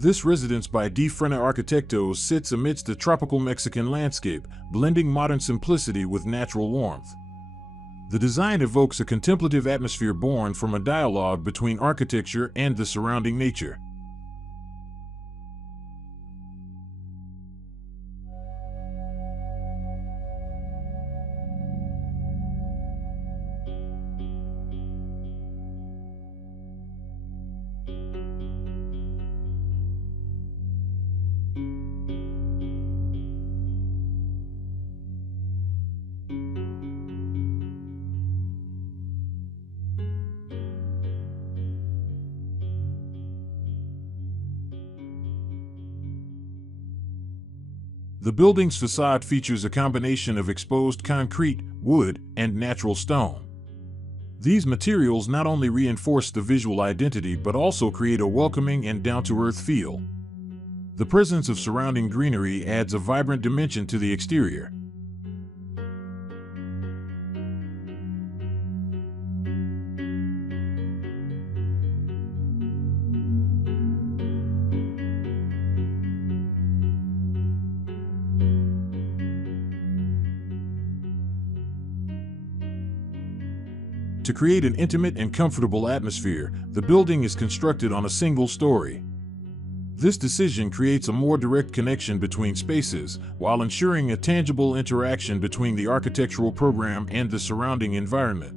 This residence by Frenna Arquitectos sits amidst the tropical Mexican landscape, blending modern simplicity with natural warmth. The design evokes a contemplative atmosphere born from a dialogue between architecture and the surrounding nature. The building's facade features a combination of exposed concrete, wood, and natural stone. These materials not only reinforce the visual identity but also create a welcoming and down-to-earth feel. The presence of surrounding greenery adds a vibrant dimension to the exterior. To create an intimate and comfortable atmosphere, the building is constructed on a single story. This decision creates a more direct connection between spaces, while ensuring a tangible interaction between the architectural program and the surrounding environment.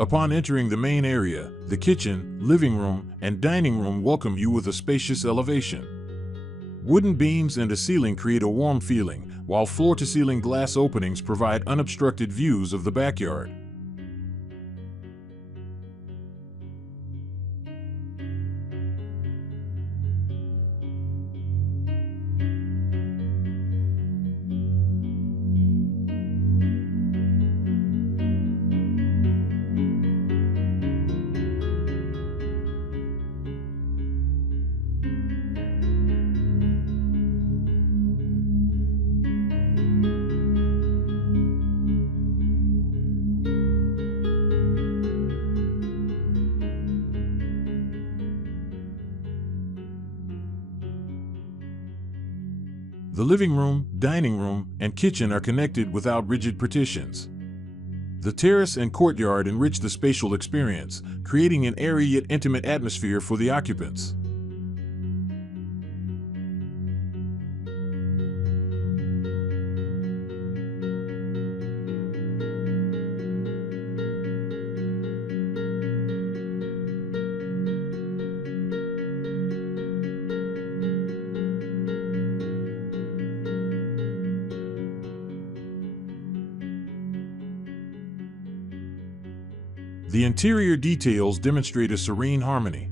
Upon entering the main area, the kitchen, living room, and dining room welcome you with a spacious elevation. Wooden beams and a ceiling create a warm feeling, while floor-to-ceiling glass openings provide unobstructed views of the backyard. The living room, dining room, and kitchen are connected without rigid partitions. The terrace and courtyard enrich the spatial experience, creating an airy yet intimate atmosphere for the occupants. The interior details demonstrate a serene harmony.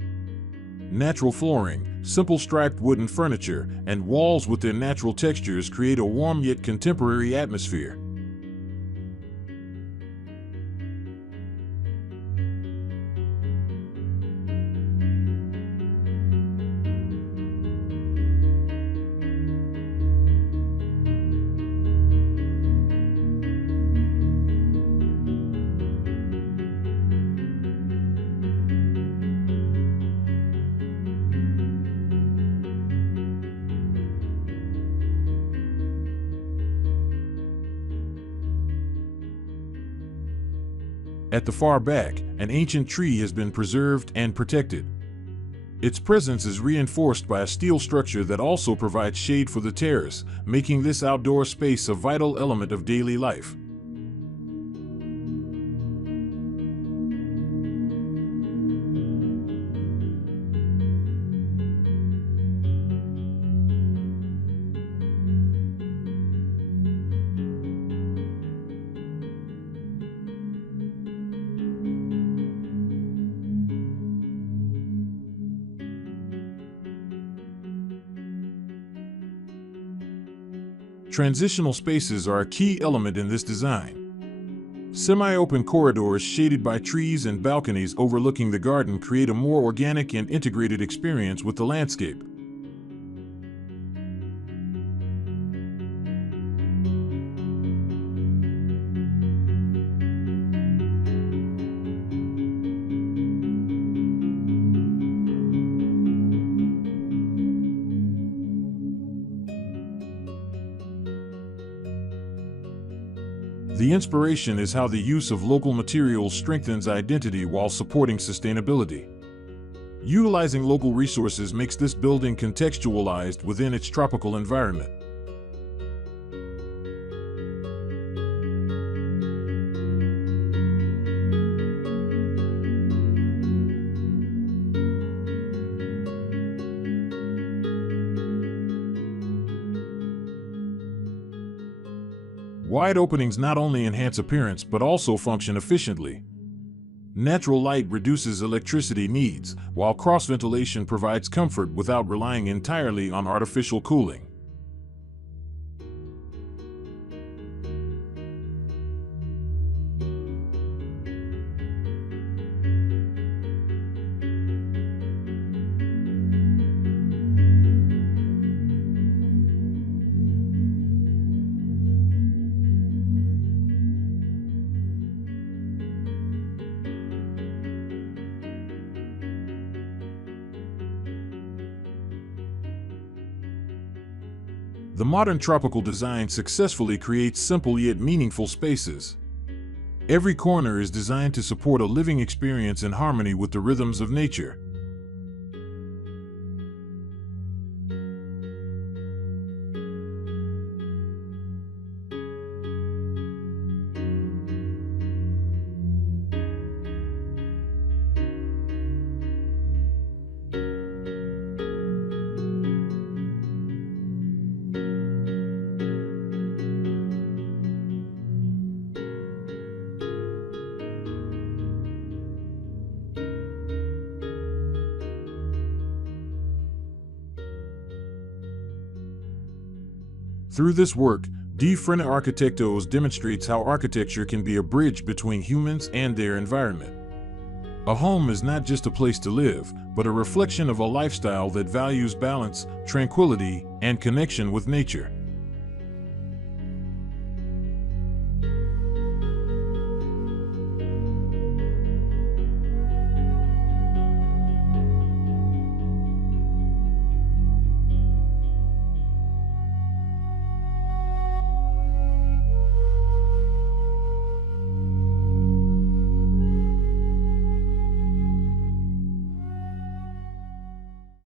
Natural flooring, simple striped wooden furniture, and walls with their natural textures create a warm yet contemporary atmosphere. At the far back, an ancient tree has been preserved and protected. Its presence is reinforced by a steel structure that also provides shade for the terrace, making this outdoor space a vital element of daily life. Transitional spaces are a key element in this design. Semi-open corridors shaded by trees and balconies overlooking the garden create a more organic and integrated experience with the landscape. The inspiration is how the use of local materials strengthens identity while supporting sustainability. Utilizing local resources makes this building contextualized within its tropical environment. Wide openings not only enhance appearance but also function efficiently. Natural light reduces electricity needs, while cross-ventilation provides comfort without relying entirely on artificial cooling. The modern tropical design successfully creates simple yet meaningful spaces. Every corner is designed to support a living experience in harmony with the rhythms of nature. Through this work, Frenna Arquitectos demonstrates how architecture can be a bridge between humans and their environment. A home is not just a place to live, but a reflection of a lifestyle that values balance, tranquility, and connection with nature.